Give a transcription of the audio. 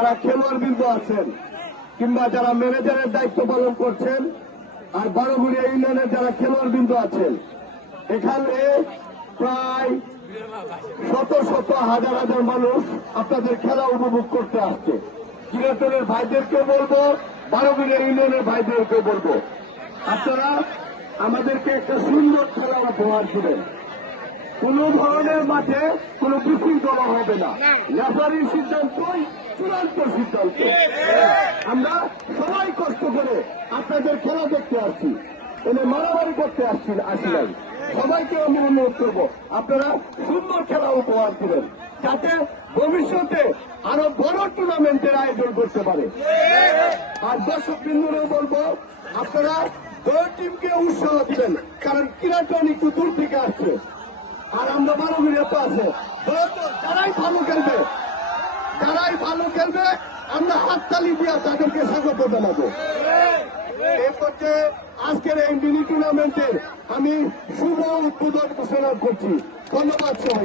যারা খেলোয়াড়বৃন্দ আছেন কিংবা যারা ম্যানেজারের দায়িত্ব পালন করছেন আর বারোগুড়িয়া ইউনিয়নের যারা খেলোয়াড়বৃন্দ আছেন, এখানে প্রায় শত শত হাজার হাজার মানুষ আপনাদের খেলা উপভোগ করতে আসছে। ক্রীড়াটনের ভাইদেরকে বলবো, বারোগুড়িয়া ইউনিয়নের ভাইদেরকে বলবো, আপনারা আমাদেরকে একটা সুন্দর খেলা উপহার দিবেন। কোন ধরনের মাঠে কোন বিশৃঙ্খলা হবে না। রেফারির সিদ্ধান্তই চূড়ান্ত সিদ্ধান্ত। আমরা সবাই কষ্ট করে আপনাদের খেলা দেখতে আসছি, এনে মারামারি করতে আসি নাই। সবাইকে আমি অনুরোধ করবো, আপনারা সুন্দর খেলা উপহার দিবেন, যাতে ভবিষ্যতে আরো বড় টুর্নামেন্টের আয়োজন করতে পারে। আর দর্শক বিন্দুরেও বলবো, আপনারা দুই টিমকে উৎসাহ দিবেন, কারণ ক্রীড়াটন একটু দূর থেকে আসছে আর আমরা বারোগুড়িয়া আছে। যারাই ভালো খেলবে আমরা হাততালি দিয়ে তাদেরকে স্বাগত জানাবো। এই পর্যায়ে আজকের এই মিনি টুর্নামেন্টের আমি শুভ উদ্বোধন ঘোষণা করছি। ধন্যবাদ সবাই।